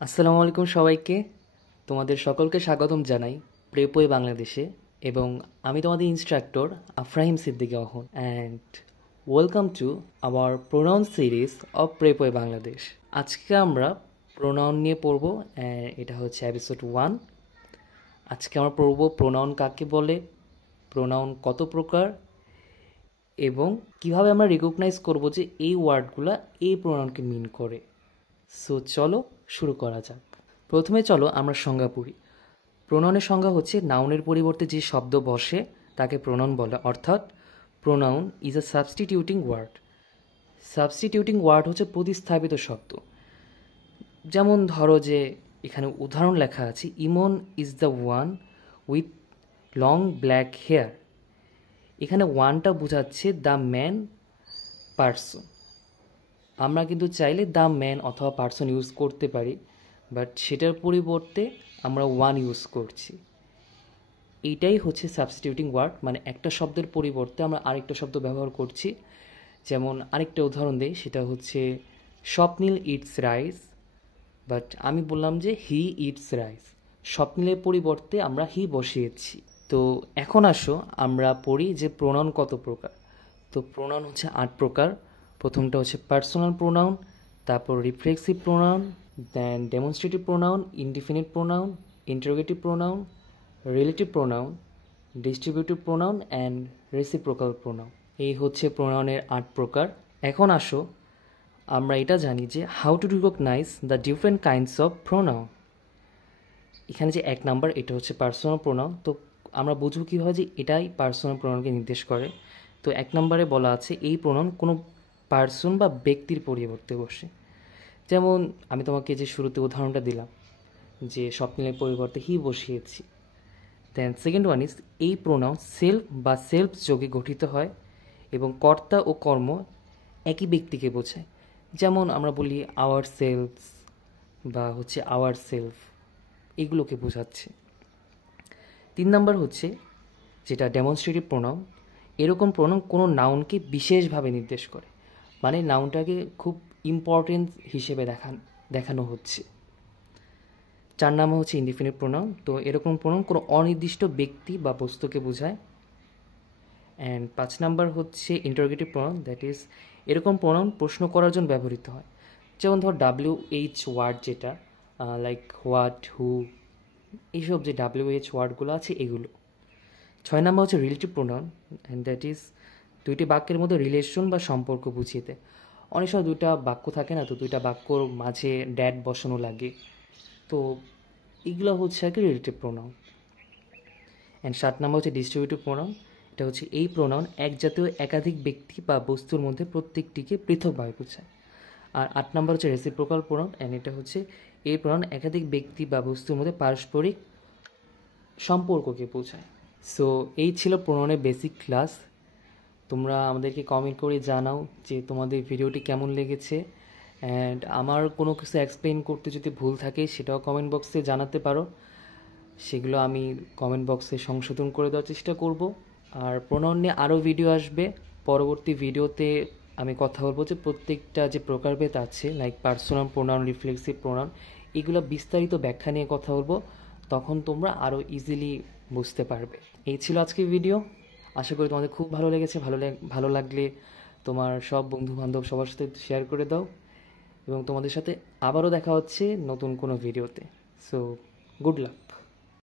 আসসালামু আলাইকুম সবাইকে। তোমাদের সকলকে স্বাগতম জানাই প্রেপোয় বাংলাদেশে, এবং আমি তোমাদের instructor Afrahim Siddiqui Ohon, and welcome to our pronoun series of প্রেপোয় বাংলাদেশ। আজকে আমরা প্রোনাউন নিয়ে পড়ব, এটা হচ্ছে এপিসোড 1। আজকে আমরা পড়ব প্রোনাউন কাকে বলে, প্রোনাউন কত প্রকার, এবং কিভাবে আমরা রিকগনাইজ করব যে এই ওয়ার্ডগুলো এই প্রোনাউনকে মিন করে। সো চলো শুরু করা যাক। প্রথমে চলো আমরা সংজ্ঞা পড়ি। প্রোনাউনের সংজ্ঞা হচ্ছে নাউনের পরিবর্তে যে শব্দ বসে তাকে প্রোনাউন বলে, অর্থাৎ pronoun is a substituting word. Substituting word হচ্ছে প্রতিস্থাপিত শব্দ। যেমন ধরো যে এখানে উদাহরণ লেখা আছে, Emon is the one with long black hair. এখানে ওয়ানটা বোঝাচ্ছে দ্য ম্যান, পার্সন। আমরা কিন্তু চাইলে দ্য ম্যান অথবা পার্সন ইউজ করতে পারি, বাট সেটার পরিবর্তে আমরা ওয়ান ইউজ করছি। এইটাই হচ্ছে সাবস্টিটিউটিং ওয়ার্ড, মানে একটা শব্দের পরিবর্তে আমরা আরেকটা শব্দ ব্যবহার করছি। যেমন আরেকটা উদাহরণ দেই, সেটা হচ্ছে স্বপ্নীল ইটস রাইস, বাট আমি বললাম যে হি ইটস রাইস। স্বপ্নীলের পরিবর্তে আমরা হি বসিয়েছি। তো এখন আসো আমরা পড়ি যে প্রোনাউন কত প্রকার। তো প্রোনাউন হচ্ছে 8 প্রকার। প্রথমটা হচ্ছে পার্সোনাল প্রোনাউন, তারপর reflexive pronoun, then demonstrative pronoun, indefinite pronoun, interrogative pronoun, relative pronoun, distributive pronoun and reciprocal pronoun. এই হচ্ছে প্রোনাউনের 8 প্রকার। এখন আসো আমরা এটা জানি যে how to recognise the different kinds of pronoun. এখানে যে 1 নাম্বার, এটা হচ্ছে পার্সোনাল প্রোনাউন। তো আমরা বুঝবো কীভাবে যে এটাই পার্সোনাল প্রোনাউনকে নির্দেশ করে। তো 1 নম্বরে বলা আছে এই প্রোনাউন কোনো পার্সন বা ব্যক্তির পরিবর্তে বসে। যেমন আমি তোমাকে যে শুরুতে উদাহরণটা দিলাম যে স্বপ্নের পরিবর্তে হি বসিয়েছি। দেন সেকেন্ড ওয়ান ইজ এই প্রোনাউন সেলফ বা সেলফ যোগে গঠিত হয় এবং কর্তা ও কর্ম একই ব্যক্তিকে বোঝায়। যেমন আমরা বলি আওয়ার সেলফস বা হচ্ছে আওয়ার সেলফ, এগুলোকে বোঝাচ্ছে। 3 নাম্বার হচ্ছে যেটা ডেমনস্ট্রেটিভ প্রোনাউন। এরকম প্রোনাউন কোনো নাউনকে বিশেষভাবে নির্দেশ করে, মানে নাউনটাকে খুব ইম্পর্টেন্ট হিসেবে দেখানো হচ্ছে। 4 নাম্বার হচ্ছে ইনডিফিনিট প্রোনাউন। তো এরকম প্রোনাউন কোনো অনির্দিষ্ট ব্যক্তি বা বস্তুকে বোঝায়। অ্যান্ড 5 নাম্বার হচ্ছে ইন্টারোগেটিভ প্রোনাউন, দ্যাট ইজ এরকম প্রোনাউন প্রশ্ন করার জন্য ব্যবহৃত হয়। যেমন ধর WH ওয়ার্ড, যেটা লাইক হোয়াট, হু, এইসব যে WH ওয়ার্ডগুলো আছে এগুলো। 6 নাম্বার হচ্ছে relative pronoun, and that is দুইটি বাক্যের মধ্যে রিলেশন বা সম্পর্ক বুঝিয়ে দেয়। অনেক সময় দুইটা বাক্য থাকে না, তো দুইটা বাক্যর মাঝে ড্যাট বসানো লাগে, তো এগুলো হচ্ছে আর কি রিলেটিভ প্রোনাউন। অ্যান্ড 7 নাম্বার হচ্ছে ডিস্ট্রিবিউটিভ প্রোনাউন। এটা হচ্ছে এই প্রোনাউন এক জাতীয় একাধিক ব্যক্তি বা বস্তুর মধ্যে প্রত্যেকটিকে পৃথকভাবে বোঝায়। আর 8 নাম্বার হচ্ছে রেসিপ্রোকাল প্রোনাউন, অ্যান্ড এটা হচ্ছে এই প্রোনাউন একাধিক ব্যক্তি বা বস্তুর মধ্যে পারস্পরিক সম্পর্ককে বোঝায়। সো এই ছিল প্রোনাউনের বেসিক ক্লাস। তোমরা আমাদেরকে কমেন্ট করে জানাও যে তোমাদের ভিডিওটি কেমন লেগেছে, অ্যান্ড আমার কোনো কিছু এক্সপ্লেন করতে যদি ভুল থাকে সেটাও কমেন্ট বক্সে জানাতে পারো। সেগুলো আমি কমেন্ট বক্সে সংশোধন করে দেওয়ার চেষ্টা করব। আর প্রোনাউন নিয়ে আরও ভিডিও আসবে। পরবর্তী ভিডিওতে আমি কথা বলবো যে প্রত্যেকটা যে প্রকারভেদ আছে, like personal pronoun, reflexive pronoun, এগুলো বিস্তারিত ব্যাখ্যা নিয়ে কথা বলবো। তখন তোমরা আরও ইজিলি বুঝতে পারবে। এই ছিল আজকের ভিডিও। আশা করি তোমাদের খুব ভালো লেগেছে। ভালো লাগলে তোমার সব বন্ধুবান্ধব সবার সাথে শেয়ার করে দাও, এবং তোমাদের সাথে আবারও দেখা হচ্ছে নতুন কোনো ভিডিওতে। So good luck.